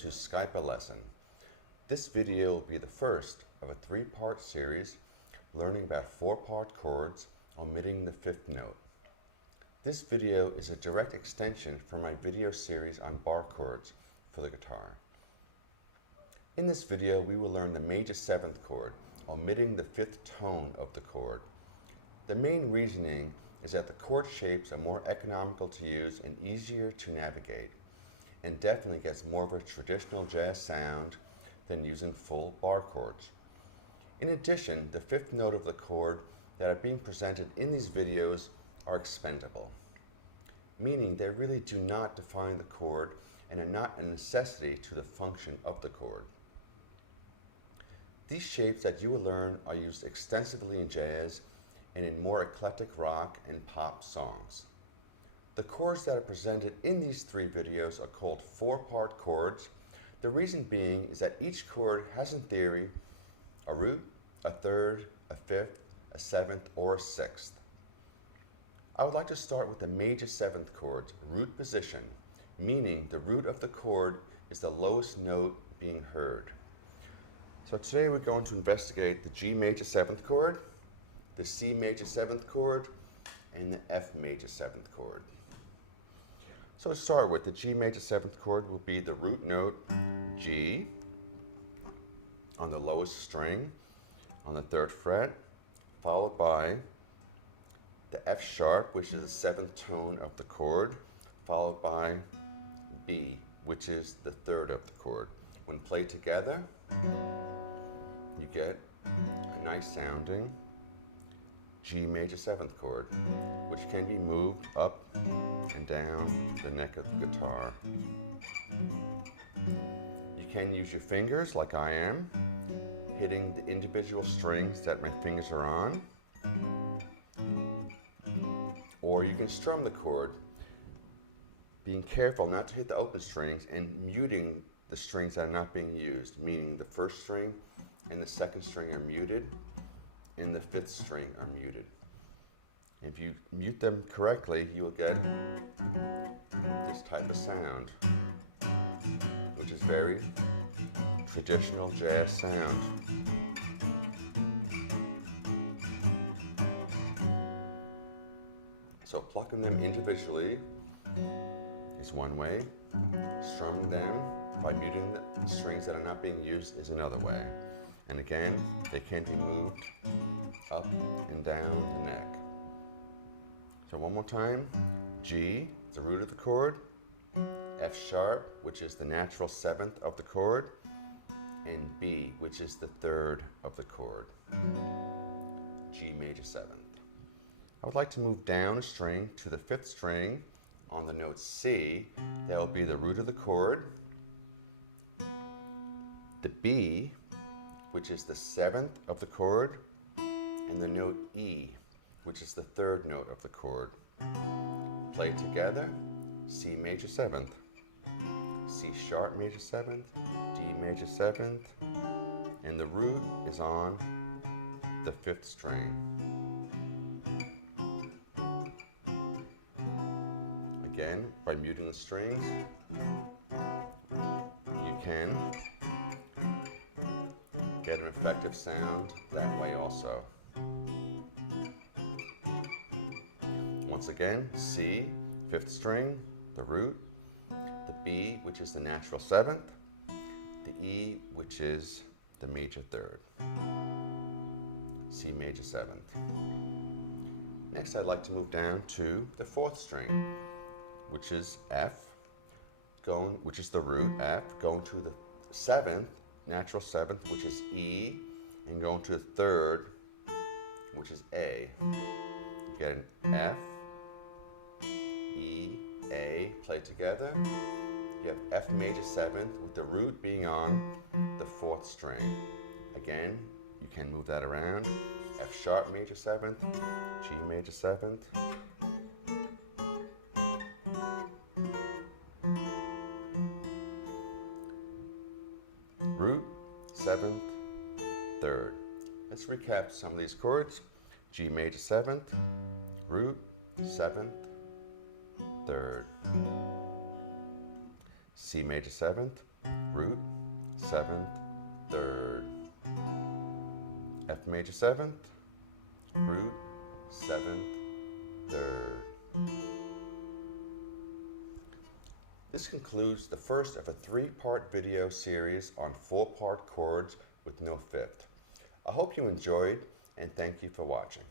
to Skype lesson. This video will be the first of a three-part series learning about four-part chords, omitting the fifth note. This video is a direct extension from my video series on bar chords for the guitar. In this video, we will learn the major seventh chord, omitting the fifth tone of the chord. The main reasoning is that the chord shapes are more economical to use and easier to navigate, and definitely gets more of a traditional jazz sound than using full bar chords. In addition, the fifth note of the chord that are being presented in these videos are expendable, meaning they really do not define the chord and are not a necessity to the function of the chord. These shapes that you will learn are used extensively in jazz and in more eclectic rock and pop songs. The chords that are presented in these three videos are called four-part chords. The reason being is that each chord has in theory a root, a third, a fifth, a seventh, or a sixth. I would like to start with the major seventh chord's root position, meaning the root of the chord is the lowest note being heard. So today we're going to investigate the G major seventh chord, the C major seventh chord, and the F major seventh chord. So to start with, the G major seventh chord will be the root note G on the lowest string on the third fret, followed by the F sharp, which is the seventh tone of the chord, followed by B, which is the third of the chord. When played together, you get a nice sounding G major seventh chord, which can be moved up and down the neck of the guitar. You can use your fingers like I am, hitting the individual strings that my fingers are on, or you can strum the chord, being careful not to hit the open strings and muting the strings that are not being used, meaning the first string and the second string are muted and the fifth string are muted. If you mute them correctly, you will get this type of sound, which is very traditional jazz sound. So plucking them individually is one way. Strumming them by muting the strings that are not being used is another way. And again, they can be moved up and down the neck. So one more time, G, the root of the chord, F sharp, which is the natural seventh of the chord, and B, which is the third of the chord, G major seventh. I would like to move down a string to the fifth string on the note C. That will be the root of the chord, the B, which is the seventh of the chord, and the note E, which is the third note of the chord. Played together, C major seventh, C sharp major seventh, D major seventh, and the root is on the fifth string. Again, by muting the strings, you can get an effective sound that way also. Once again, C, fifth string, the root, the B, which is the natural seventh, the E, which is the major third, C major seventh. Next, I'd like to move down to the fourth string, which is F, which is the root, F, going to the seventh, natural seventh, which is E, and going to the third, which is A. You get an F, E, A, played together. You have F major seventh with the root being on the fourth string. Again, you can move that around. F sharp major seventh, G major seventh, root, seventh, third. Let's recap some of these chords. G major seventh, root, seventh, third. C major seventh, root, 7th, 3rd, F major 7th, root, 7th, 3rd. This concludes the first of a 3-part video series on 4-part chords with no fifth. I hope you enjoyed, and thank you for watching.